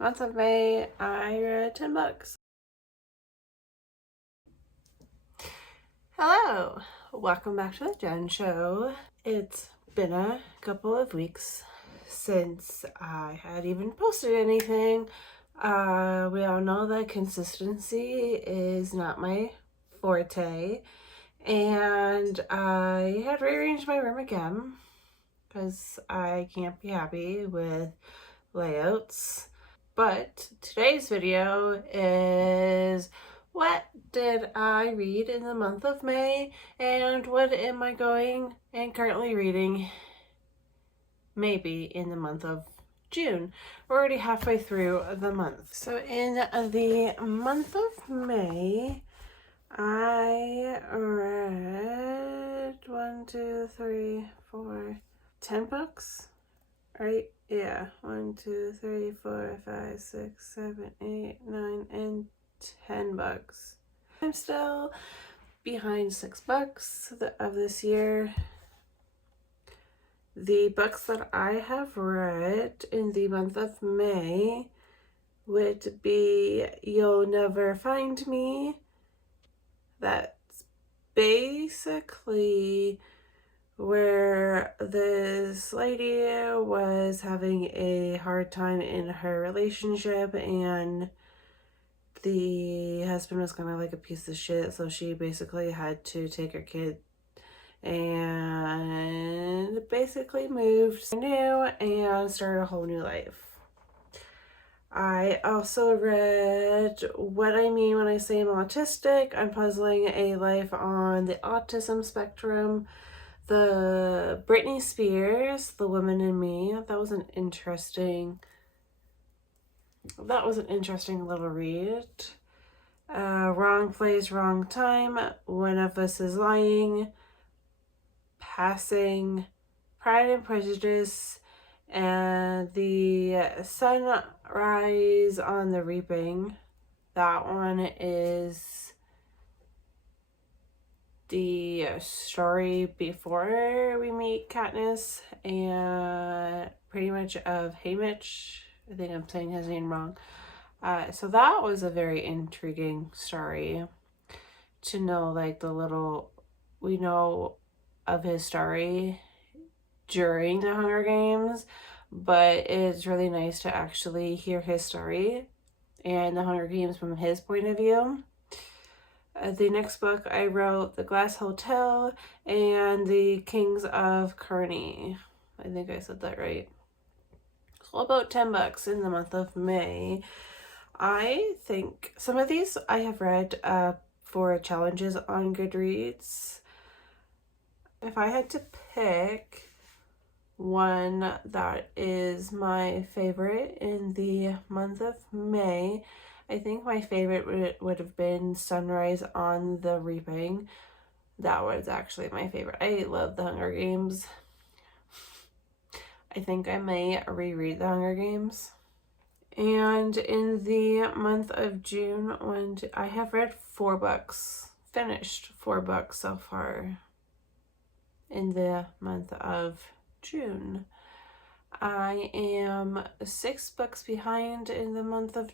Month of May, I read 10 books. Hello! Welcome back to the Jen Show. It's been a couple of weeks since I had even posted anything. We all know that consistency is not my forte, and I had rearranged my room again because I can't be happy with layouts. But today's video is what did I read in the month of May and what am I going and currently reading maybe in the month of June. We're already halfway through the month. So in the month of May, I read 10 books. Right? Yeah. 1, 2, 3, 4, 5, 6, 7, 8, 9, and 10 bucks. I'm still behind 6 bucks of this year. The books that I have read in the month of May would be You'll Never Find Me. That's basically where this lady was having a hard time in her relationship and the husband was kind of like a piece of shit, so she basically had to take her kid and basically moved new and started a whole new life. I also read What I Mean When I Say I'm Autistic, Unpuzzling a Life on the Autism Spectrum. The Britney Spears, The Woman in Me. That was an interesting little read. Wrong Place, Wrong Time, One of Us is Lying, Passing, Pride and Prejudice, and The Sunrise on the Reaping. That one is the story before we meet Katniss and pretty much of Haymitch. I think I'm saying his name wrong. So that was a very intriguing story to know, like, the little we know of his story during the Hunger Games, but it's really nice to actually hear his story and the Hunger Games from his point of view. The next book I wrote, The Glass Hotel and The Kings of Kearney. I think I said that right. So about 10 bucks in the month of May. I think some of these I have read for challenges on Goodreads. If I had to pick one that is my favorite in the month of May, I think my favorite would have been Sunrise on the Reaping. That was actually my favorite. I love the Hunger Games. I think I may reread the Hunger Games. And in the month of June, I have read 4 books, finished 4 books so far in the month of June. I am 6 books behind in the month of,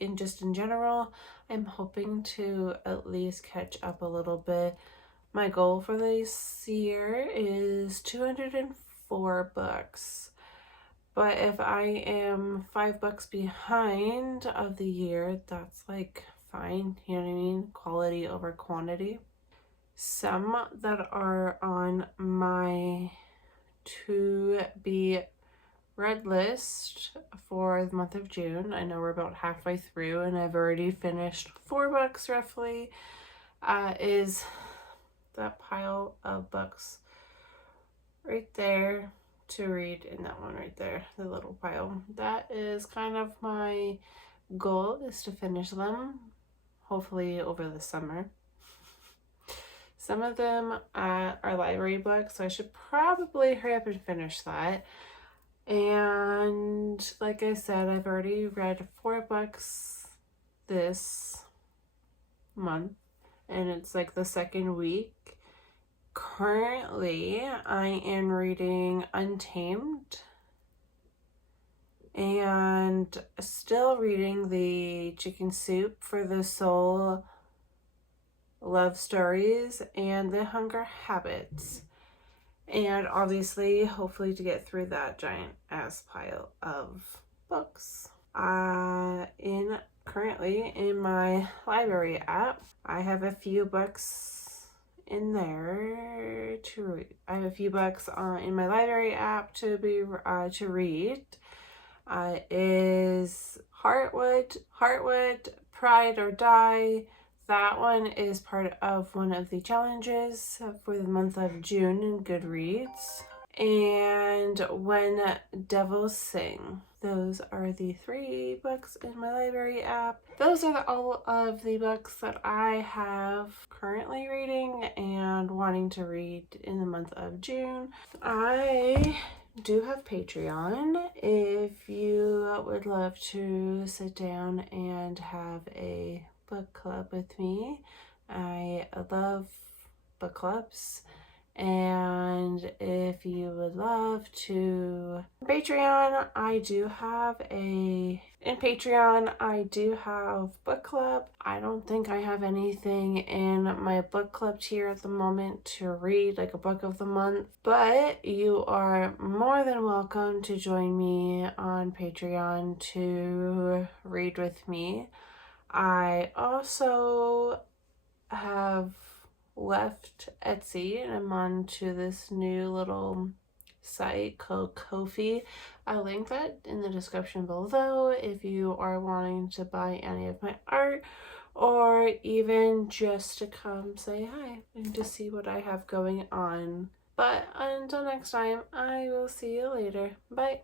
in general. I'm hoping to at least catch up a little bit. My goal for this year is 204 books. But if I am 5 books behind of the year, that's like fine, you know what I mean? Quality over quantity. Some that are on my to be read list for the month of June. I know we're about halfway through and I've already finished 4 books roughly, is that pile of books right there to read in that one right there, the little pile. That is kind of my goal, is to finish them, hopefully over the summer. Some of them are library books, so I should probably hurry up and finish that. And like I said, I've already read 4 books this month, and it's like the second week. Currently, I am reading Untamed, and still reading the Chicken Soup for the Soul love stories and the Hunger Habits. And obviously, hopefully to get through that giant ass pile of books. Currently in my library app, I have a few books in there to read. I have a few books in my library app to read. Is Heartwood, Pride or Die. That one is part of one of the challenges for the month of June in Goodreads. And When Devils Sing. Those are the 3 books in my library app. Those are all of the books that I have currently reading and wanting to read in the month of June. I do have Patreon. If you would love to sit down and have a book club with me, I love book clubs. And if you would love to Patreon, I do have book club. I don't think I have anything in my book club tier at the moment to read, like a book of the month, but you are more than welcome to join me on Patreon to read with me. I also have left Etsy and I'm on to this new little site called Ko-fi. I'll link that in the description below if you are wanting to buy any of my art or even just to come say hi and to see what I have going on. But until next time, I will see you later. Bye.